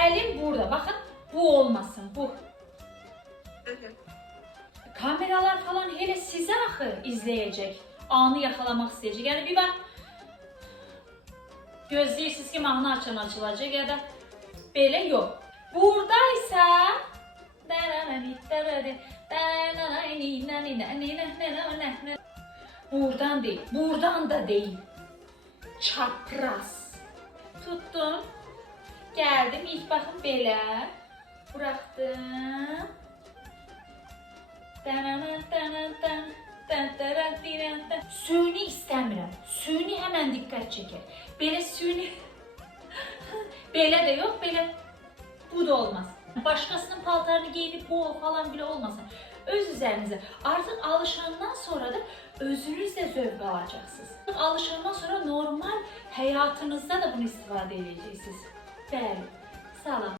Elim burada. Bakın bu olmasın. Bu. Kameralar falan hele sizi axı izləyəcək. Anı yaxalamaq istəyəcək. Yəni bir bax gözləyirsiniz ki, mahnı açılacaq ya da belə yox. Buradaysa buradan değil, buradan da değil. Çapraz. Tuttum. Geldim. İlk bakın belə. Bıraktım. Süni istəmirəm. Süni hemen dikkat çeker. Belə süni belə de yok, belə bu da olmaz. Başkasının paltarını giyinip bu falan bile olmasın. Öz üzerinize artık alışandan sonra da özünüzle zövq alacaksınız. Alışandan sonra normal hayatınızda da bunu istifade edeceksiniz. Bəli, salam.